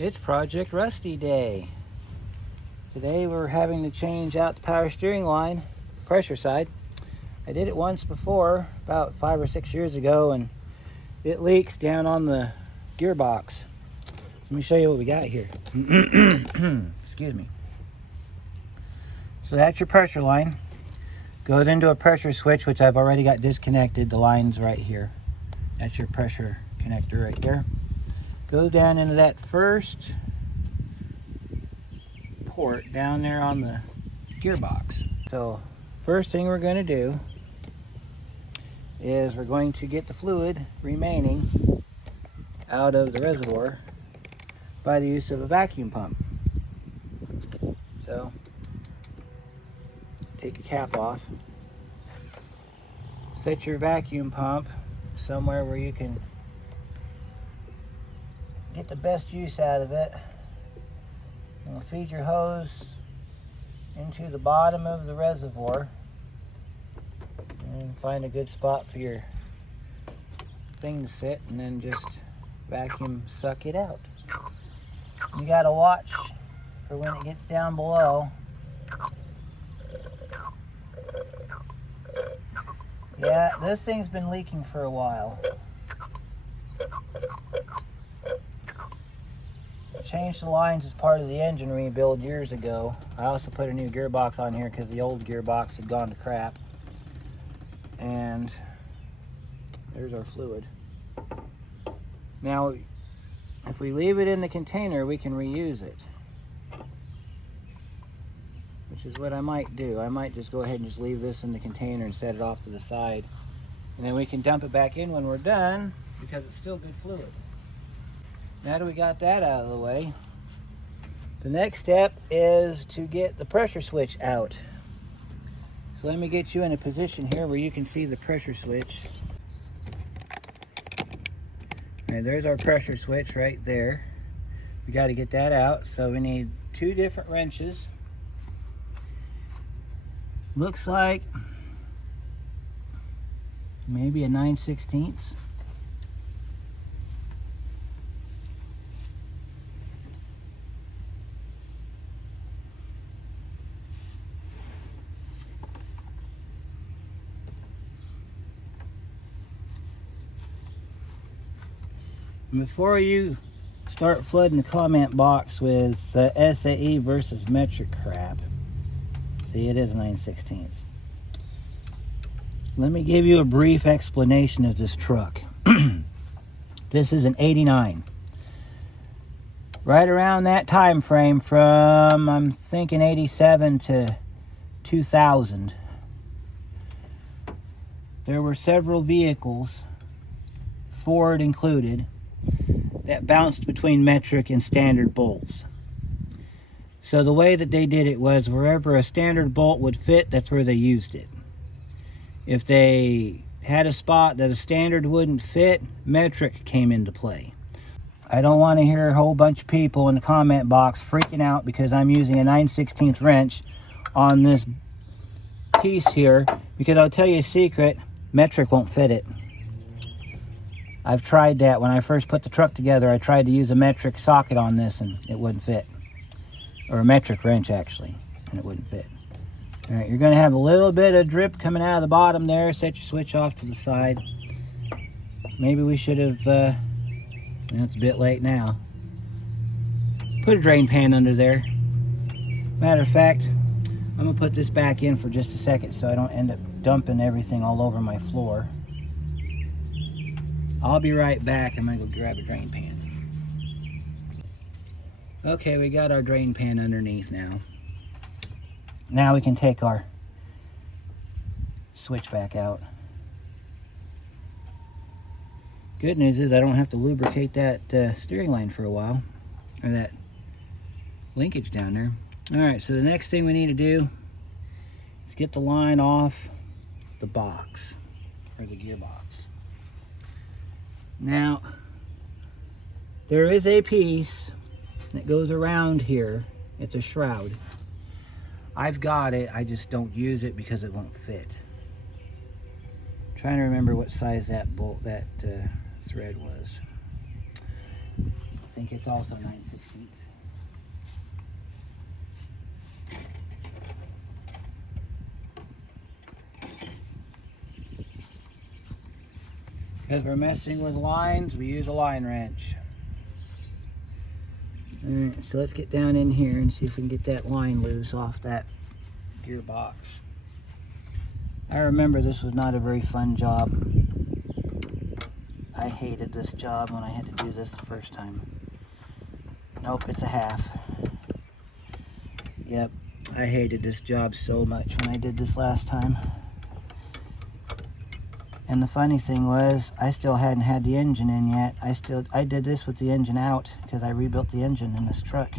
It's Project Rusty Day. Today we're having to change out the power steering line, pressure side. I did it once before, about 5 or 6 years ago, and it leaks down on the gearbox. Let me show you what we got here. Excuse me. So that's your pressure line. Goes into a pressure switch, which I've already got disconnected. The line's right here. That's your pressure connector right there. Go down into that first port down there on the gearbox. So first thing we're going to do is we're going to get the fluid remaining out of the reservoir by the use of a vacuum pump. So take your cap off, set your vacuum pump somewhere where you can get the best use out of it. And we'll feed your hose into the bottom of the reservoir and find a good spot for your thing to sit, and then just vacuum suck it out. You gotta watch for when it gets down below. Yeah, this thing's been leaking for a while. Changed the lines as part of the engine rebuild years ago. I also put a new gearbox on here because the old gearbox had gone to crap. And there's our fluid. Now, if we leave it in the container, we can reuse it, which is what I might do. I might just go ahead and just leave this in the container and set it off to the side, and then we can dump it back in when we're done because it's still good fluid. Now that we got that out of the way, the next step is to get the pressure switch out. So let me get you in a position here where you can see the pressure switch. And there's our pressure switch right there. We got to get that out, so we need 2 different wrenches. Looks like maybe a 9/16. Before you start flooding the comment box with SAE versus metric crap, see, it is 9/16. Let me give you a brief explanation of this truck. This is an 89. Right around that time frame from, I'm thinking 87 to 2000, there were several vehicles, Ford included, that bounced between metric and standard bolts. So the way that they did it was wherever a standard bolt would fit, that's where they used it. If they had a spot that a standard wouldn't fit, metric came into play. I don't want to hear a whole bunch of people in the comment box freaking out because I'm using a 9/16 wrench on this piece here, because I'll tell you a secret, metric won't fit it. I've tried that. When I first put the truck together, I tried to use a metric socket on this and it wouldn't fit. Or a metric wrench actually, and it wouldn't fit. Alright, you're going to have a little bit of drip coming out of the bottom there. Set your switch off to the side. Maybe we should have, it's a bit late now. Put a drain pan under there. Matter of fact, I'm going to put this back in for just a second so I don't end up dumping everything all over my floor. I'll be right back. I'm going to go grab a drain pan. Okay, we got our drain pan underneath now. Now we can take our switch back out. Good news is I don't have to lubricate that steering line for a while, or that linkage down there. Alright, so the next thing we need to do is get the line off the box, or the gearbox. Now, there is a piece that goes around here. It's a shroud. I've got it, I just don't use it because it won't fit. I'm trying to remember what size that bolt, that thread was. think it's also 9/16. Because we're messing with lines, we use a line wrench. Alright, so let's get down in here and see if we can get that line loose off that gearbox. I remember this was not a very fun job. I hated this job when I had to do this the first time. Nope, it's a half. Yep, I hated this job so much when I did this last time. And the funny thing was, I still hadn't had the engine in yet. I did this with the engine out because I rebuilt the engine in this truck.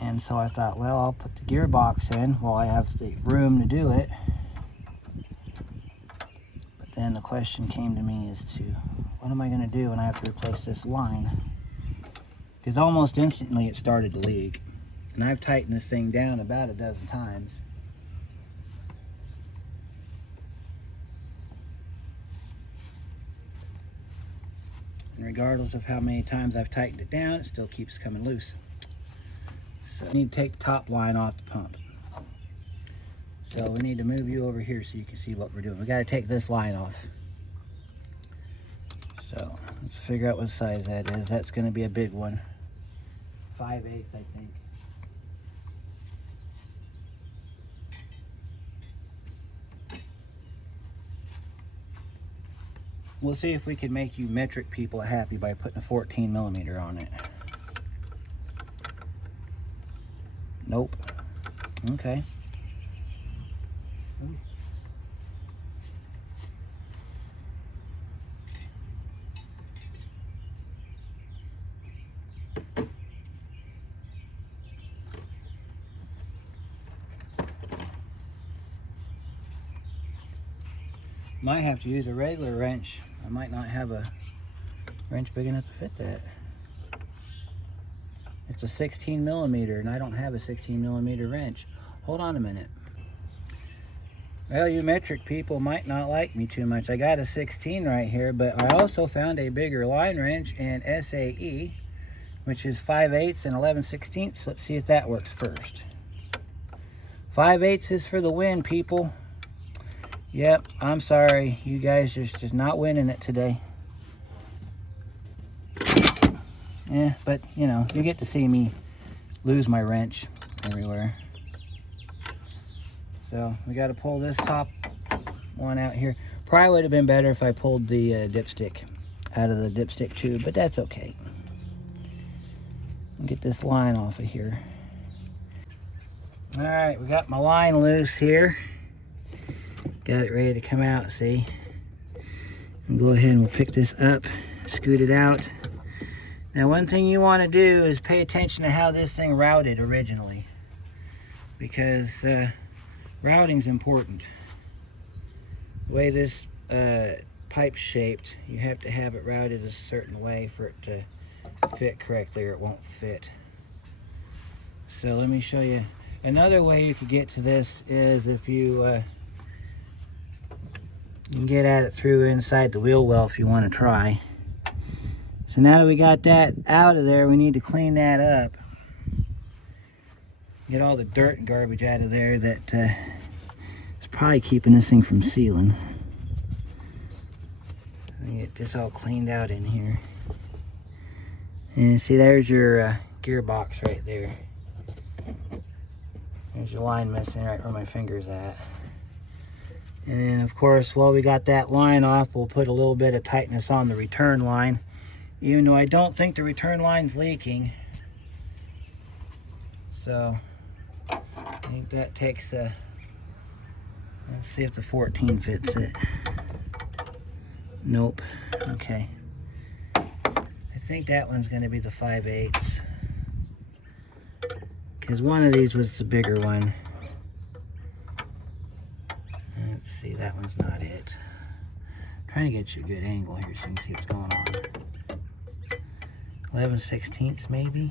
And so I thought, well, I'll put the gearbox in while I have the room to do it. But then the question came to me as to, what am I going to do when I have to replace this line? Because almost instantly it started to leak. And I've tightened this thing down about a dozen times. And regardless of how many times I've tightened it down, it still keeps coming loose. So I need to take the top line off the pump. So we need to move you over here so you can see what we're doing. We got to take this line off. So let's figure out what size that is. That's going to be a big one. 5/8, I think. We'll see if we can make you metric people happy by putting a 14mm on it. Nope. Okay. Ooh. Might have to use a regular wrench. I might not have a wrench big enough to fit that. It's a 16mm and I don't have a 16mm wrench. Hold on a minute. Well, you metric people might not like me too much. I got a 16 right here, but I also found a bigger line wrench in SAE, which is 5/8 and 11/16. Let's see if that works first. 5/8 is for the win, people. Yep, I'm sorry. You guys are just not winning it today. Yeah, but, you know, you get to see me lose my wrench everywhere. So, we got to pull this top one out here. Probably would have been better if I pulled the dipstick out of the dipstick tube, but that's okay. Get this line off of here. Alright, we got my line loose here. Got it ready to come out, see? And go ahead and we'll pick this up, scoot it out. Now one thing you want to do is pay attention to how this thing routed originally, because routing's important. The way this pipe's shaped, you have to have it routed a certain way for it to fit correctly or it won't fit. So let me show you. Another way you could get to this is if you can get at it through inside the wheel well if you want to try. So now that we got that out of there, we need to clean that up. Get all the dirt and garbage out of there that is probably keeping this thing from sealing. Get this all cleaned out in here. And see, there's your gearbox right there. There's your line missing right where my finger's at. And then of course, while we got that line off, we'll put a little bit of tightness on the return line. Even though I don't think the return line's leaking. So, I think that takes a, let's see if the 14 fits it. Nope, okay. I think that one's gonna be the 5/8. Because one of these was the bigger one. Let's see, that one's not it. I'm trying to get you a good angle here so you can see what's going on. 11/16 maybe?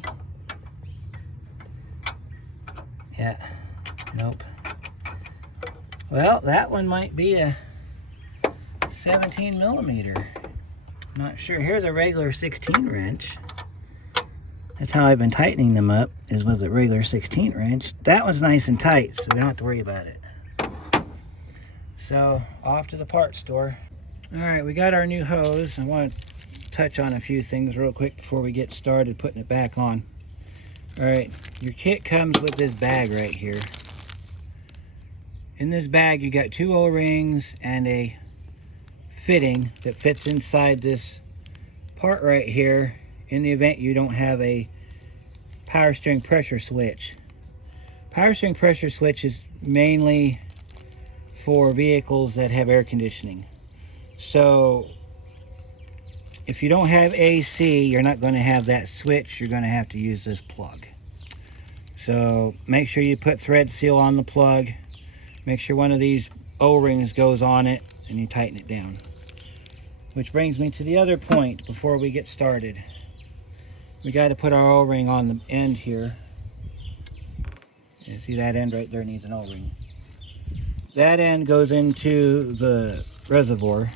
Yeah, nope. Well, that one might be a 17mm. Not sure. Here's a regular 16 wrench. That's how I've been tightening them up, is with a regular 16 wrench. That one's nice and tight, so we don't have to worry about it. So, off to the parts store. Alright, we got our new hose. I want to touch on a few things real quick before we get started putting it back on. Alright, your kit comes with this bag right here. In this bag, you got 2 O-rings and a fitting that fits inside this part right here in the event you don't have a power steering pressure switch. Power steering pressure switch is mainly for vehicles that have air conditioning. So if you don't have AC, you're not going to have that switch. You're going to have to use this plug. So make sure you put thread seal on the plug. Make sure one of these O-rings goes on it and you tighten it down. Which brings me to the other point before we get started. We got to put our O-ring on the end here. You see that end right there needs an O-ring. That end goes into the reservoir.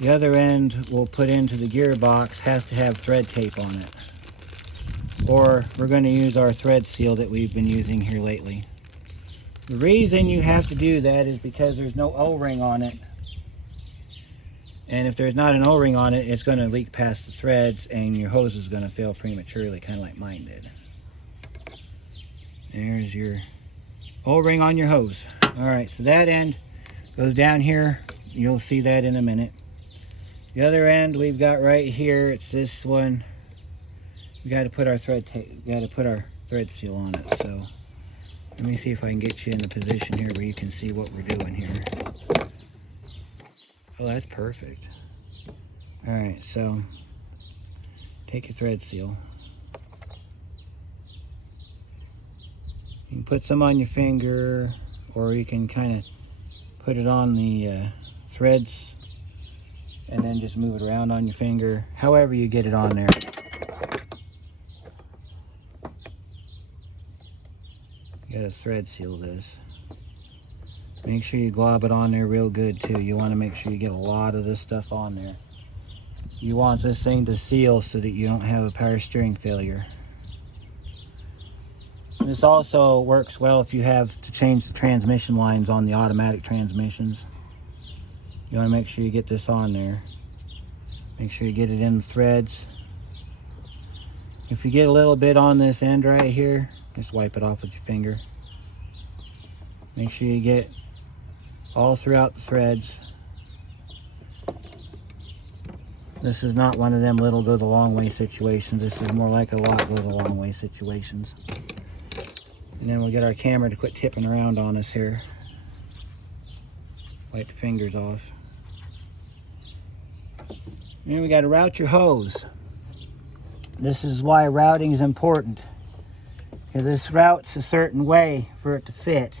The other end we'll put into the gearbox, has to have thread tape on it. Or we're going to use our thread seal that we've been using here lately. The reason you have to do that is because there's no O-ring on it. And if there's not an O-ring on it, it's going to leak past the threads and your hose is going to fail prematurely, kind of like mine did. There's your O-ring on your hose. Alright, so that end goes down here. You'll see that in a minute. The other end we've got right here, it's this one. We got to put our thread tape, got to put our thread seal on it. So let me see if I can get you in the position here where you can see what we're doing here. Oh, that's perfect. Alright, so take your thread seal. You can put some on your finger, or you can kind of put it on the threads and then just move it around on your finger, however you get it on there. You gotta thread seal this. Make sure you glob it on there real good too. You want to make sure you get a lot of this stuff on there. You want this thing to seal so that you don't have a power steering failure. This also works well if you have to change the transmission lines on the automatic transmissions. You want to make sure you get this on there. Make sure you get it in the threads. If you get a little bit on this end right here, just wipe it off with your finger. Make sure you get all throughout the threads. This is not one of them little goes a long way situations. This is more like a lot goes a long way situations. And then we'll get our camera to quit tipping around on us here. Wipe the fingers off. And then we got to route your hose. This is why routing is important. Because this route's a certain way for it to fit.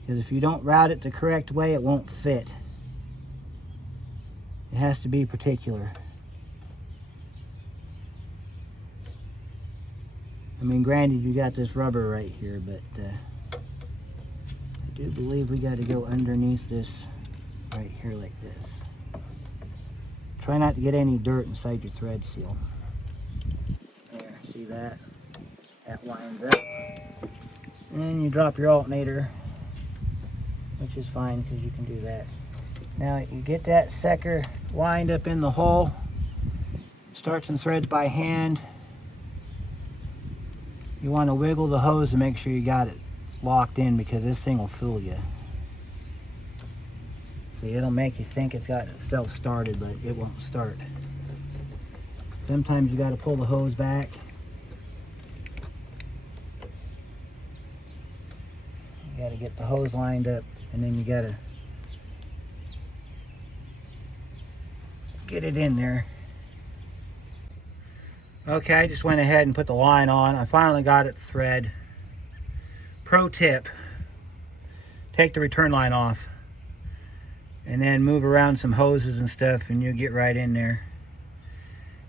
Because if you don't route it the correct way, it won't fit. It has to be particular. I mean, granted, you got this rubber right here, but I do believe we got to go underneath this right here like this. Try not to get any dirt inside your thread seal. There, see that? That lines up. And then you drop your alternator, which is fine because you can do that. Now you get that sucker lined up in the hole. Start some threads by hand. You want to wiggle the hose to make sure you got it locked in, because this thing will fool you. See, it'll make you think it's got itself started, but it won't start. Sometimes you got to pull the hose back. You got to get the hose lined up, and then you got to get it in there. Okay, I just went ahead and put the line on. I finally got it thread. Pro tip, take the return line off and then move around some hoses and stuff and you'll get right in there.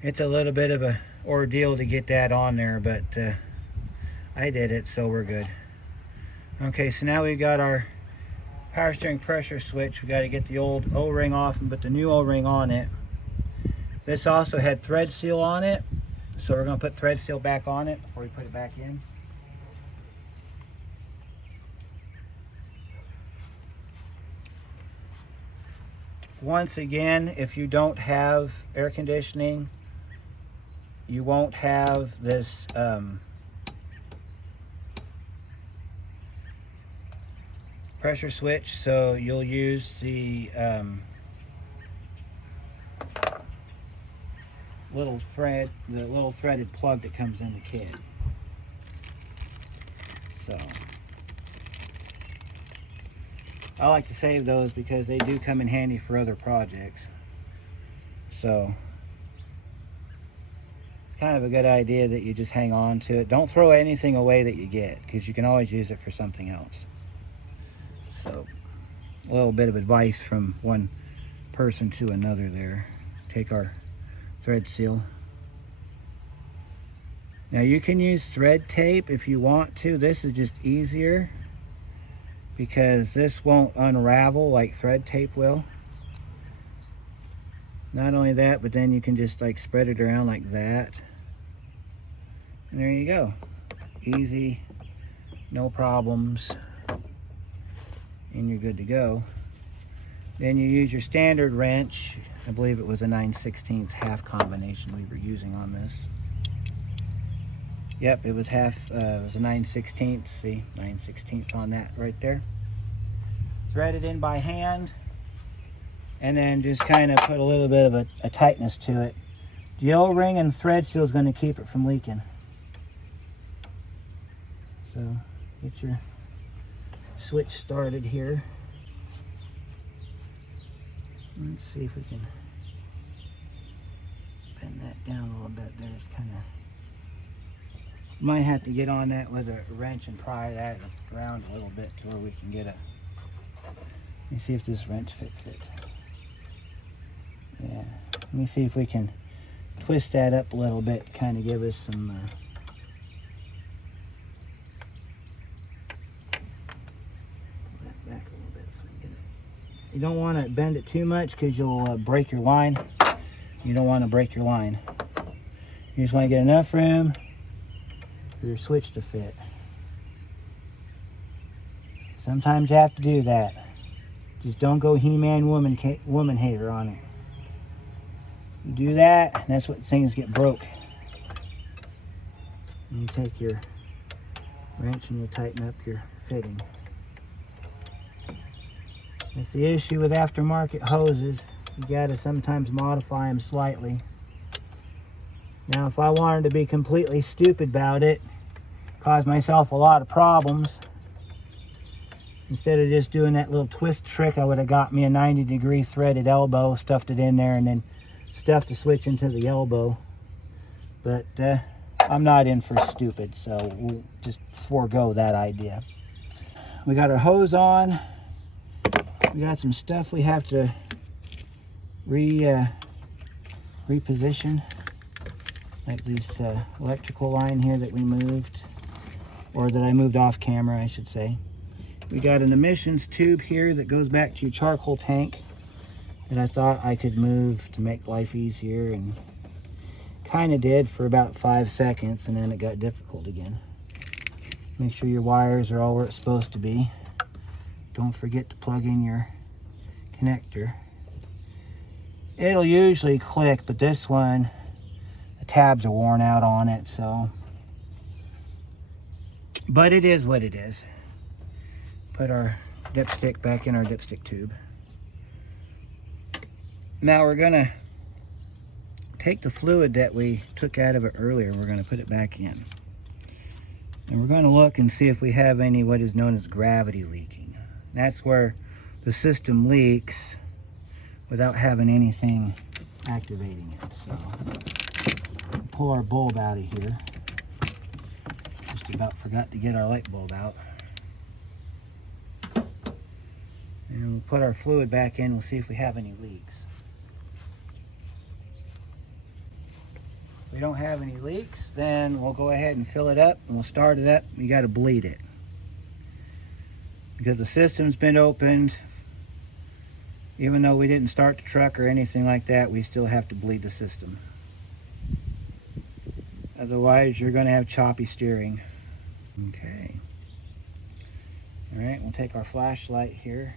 It's a little bit of a ordeal to get that on there, but I did it, so we're good. Okay, so now we've got our power steering pressure switch. We got to get the old O-ring off and put the new O-ring on it. This also had thread seal on it, so we're going to put thread seal back on it before we put it back in. Once again, if you don't have air conditioning, you won't have this pressure switch, so you'll use the little threaded plug that comes in the kit. So I like to save those because they do come in handy for other projects. So it's kind of a good idea that you just hang on to it. Don't throw anything away that you get, because you can always use it for something else. So a little bit of advice from one person to another there. Take our thread seal. Now you can use thread tape if you want to. This is just easier because this won't unravel like thread tape will. Not only that, but then you can just like spread it around like that. And there you go. Easy, no problems, and you're good to go. Then you use your standard wrench. I believe it was a 9/16 half combination we were using on this. Yep, it was half, it was a 9/16. See, 9/16 on that right there. Thread it in by hand, and then just kind of put a little bit of a tightness to it. The O-ring and thread seal is going to keep it from leaking. So get your switch started here. Let's see if we can bend that down a little bit. There's kind of, might have to get on that with a wrench and pry that around a little bit to where we can get a, let me see if this wrench fits it. Yeah, let me see if we can twist that up a little bit, kind of give us some pull that back a little bit so we can get it. You don't want to bend it too much because you'll break your line. You don't want to break your line. You just want to get enough room for your switch to fit. Sometimes you have to do that. Just don't go He-Man woman hater on it. You do that, and that's what things get broke. And you take your wrench and you tighten up your fitting. That's the issue with aftermarket hoses. You gotta sometimes modify them slightly. Now, if I wanted to be completely stupid about it, cause myself a lot of problems, instead of just doing that little twist trick, I would have got me a 90-degree threaded elbow, stuffed it in there, and then stuffed the switch into the elbow. But I'm not in for stupid, so we'll just forego that idea. We got our hose on. We got some stuff we have to reposition, like this electrical line here that we moved, or that I moved off camera, I should say. We got an emissions tube here that goes back to your charcoal tank that I thought I could move to make life easier, and kind of did for about 5 seconds, and then it got difficult again. Make sure your wires are all where it's supposed to be. Don't forget to plug in your connector. It'll usually click, but this one, the tabs are worn out on it, so. But it is what it is. Put our dipstick back in our dipstick tube. Now we're gonna take the fluid that we took out of it earlier, we're gonna put it back in. And we're gonna look and see if we have any what is known as gravity leaking. That's where the system leaks without having anything activating it. So pull our bulb out of here. Just about forgot to get our light bulb out. And we'll put our fluid back in. We'll see if we have any leaks. If we don't have any leaks, then we'll go ahead and fill it up and we'll start it up. You got to bleed it. because the system's been opened. Even though we didn't start the truck or anything like that, we still have to bleed the system. Otherwise, you're going to have choppy steering. Okay. All right, we'll take our flashlight here.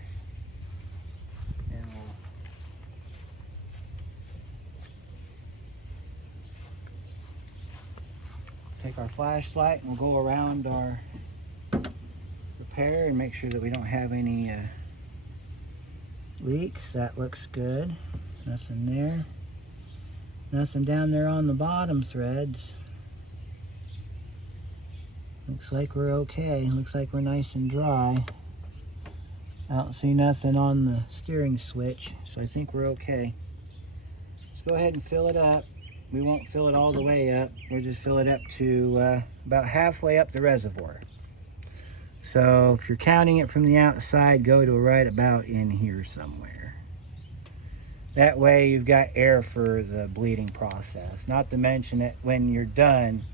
And we'll take our flashlight and we'll go around our repair and make sure that we don't have any leaks. That looks good. Nothing there. Nothing down there on the bottom threads. Looks like we're okay. Looks like we're nice and dry. I don't see nothing on the steering switch, so I think we're okay. Let's go ahead and fill it up. We won't fill it all the way up. We'll just fill it up to about halfway up the reservoir. So if you're counting it from the outside, go to right about in here somewhere. That way you've got air for the bleeding process. Not to mention that when you're done,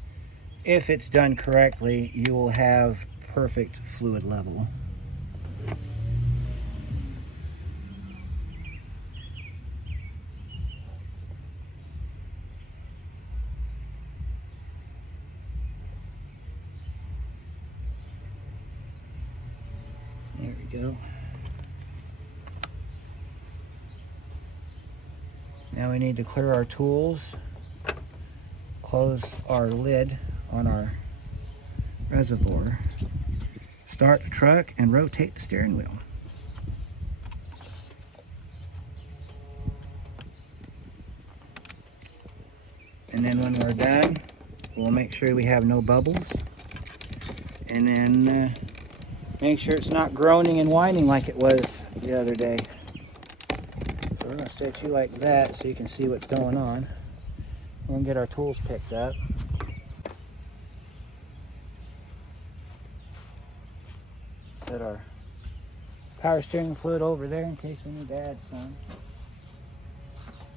if it's done correctly, you will have perfect fluid level. There we go. Now we need to clear our tools, close our lid on our reservoir, start the truck, and rotate the steering wheel. And then when we're done, we'll make sure we have no bubbles, and then make sure it's not groaning and whining like it was the other day. So we're going to set you like that so you can see what's going on. We're going to get our tools picked up. Set our power steering fluid over there in case we need to add some.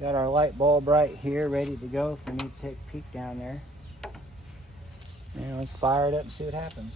Got our light bulb right here ready to go if we need to take a peek down there. And let's fire it up and see what happens.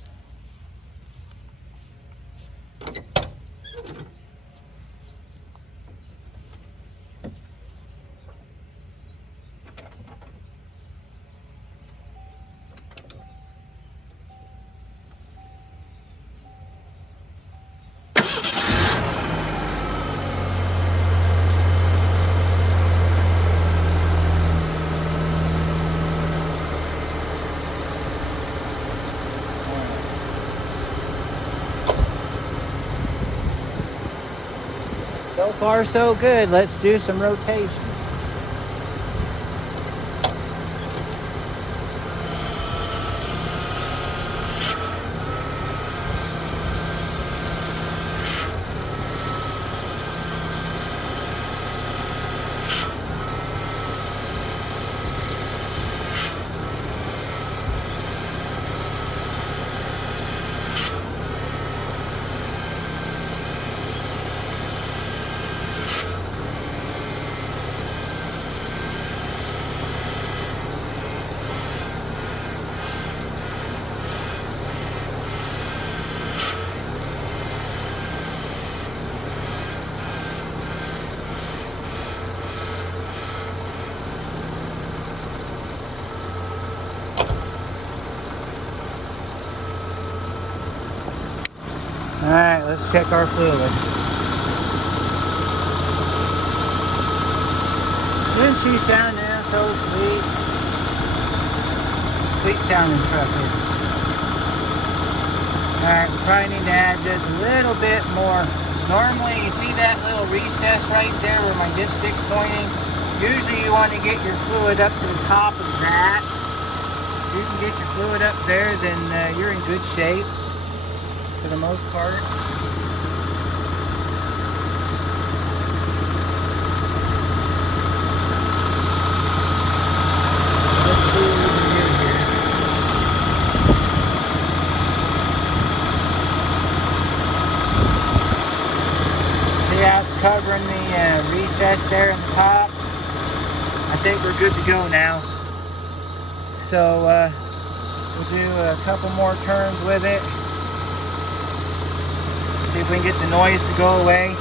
So far so good. Let's do some rotation. Alright, let's check our fluid. Isn't she sounding so sweet? Sweet sounding truck. Alright, we probably need to add just a little bit more. Normally, you see that little recess right there where my dipstick's pointing? Usually you want to get your fluid up to the top of that. If you can get your fluid up there, then you're in good shape. For the most part. Let's see what we can do here. See how it's covering the recess there in the top? I think we're good to go now. So we'll do a couple more turns with it. See if we can get the noise to go away.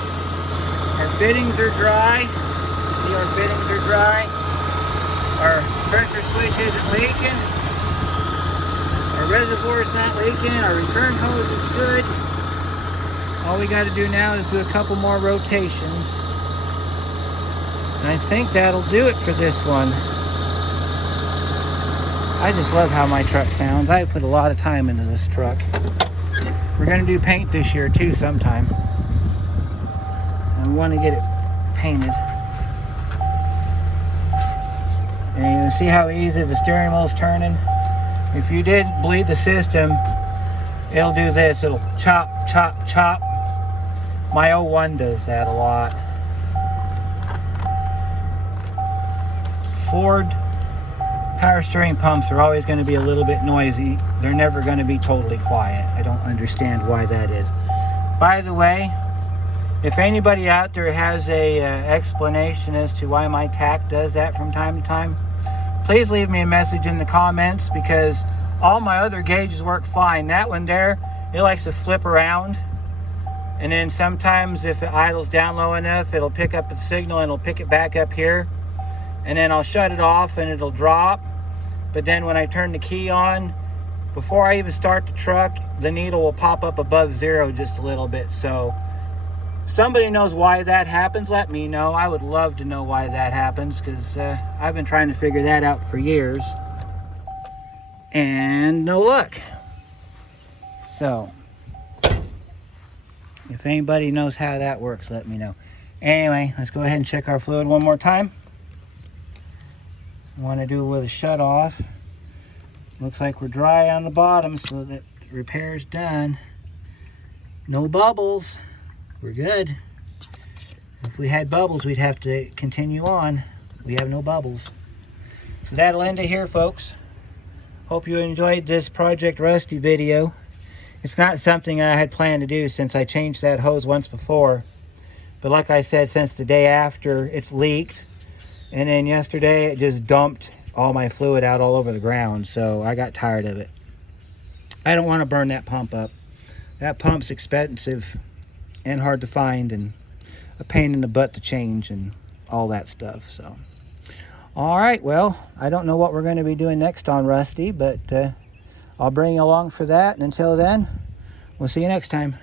Our fittings are dry. See, our fittings are dry. Our pressure switch isn't leaking. Our reservoir is not leaking. Our return hose is good. All we got to do now is do a couple more rotations. And I think that'll do it for this one. I just love how my truck sounds. I put a lot of time into this truck. We're going to do paint this year too sometime. And we want to get it painted. And you see how easy the steering wheel's turning? If you did bleed the system, it'll do this. It'll chop, chop, chop. My 01 does that a lot. Ford power steering pumps are always going to be a little bit noisy. They're never going to be totally quiet. I don't understand why that is. By the way, if anybody out there has a explanation as to why my tach does that from time to time, please leave me a message in the comments, because all my other gauges work fine. That one there, it likes to flip around, and then sometimes if it idles down low enough, it'll pick up its signal and it'll pick it back up here, and then I'll shut it off and it'll drop. But then when I turn the key on, before I even start the truck, the needle will pop up above 0 just a little bit. So somebody knows why that happens, let me know. I would love to know why that happens, because I've been trying to figure that out for years and no luck. So if anybody knows how that works, let me know. Anyway, let's go ahead and check our fluid one more time. I want to do it with a shut off. Looks like we're dry on the bottom, so that repair's done. No bubbles. We're good. If we had bubbles, we'd have to continue on. We have no bubbles. So that'll end it here, folks. Hope you enjoyed this Project Rusty video. It's not something I had planned to do since I changed that hose once before. But like I said, since the day after, it's leaked. And then yesterday, it just dumped all my fluid out all over the ground. So I got tired of it. I don't want to burn that pump up. That pump's expensive and hard to find, and a pain in the butt to change and all that stuff. So all right, well, I don't know what we're going to be doing next on Rusty, but I'll bring you along for that. And until then, we'll see you next time.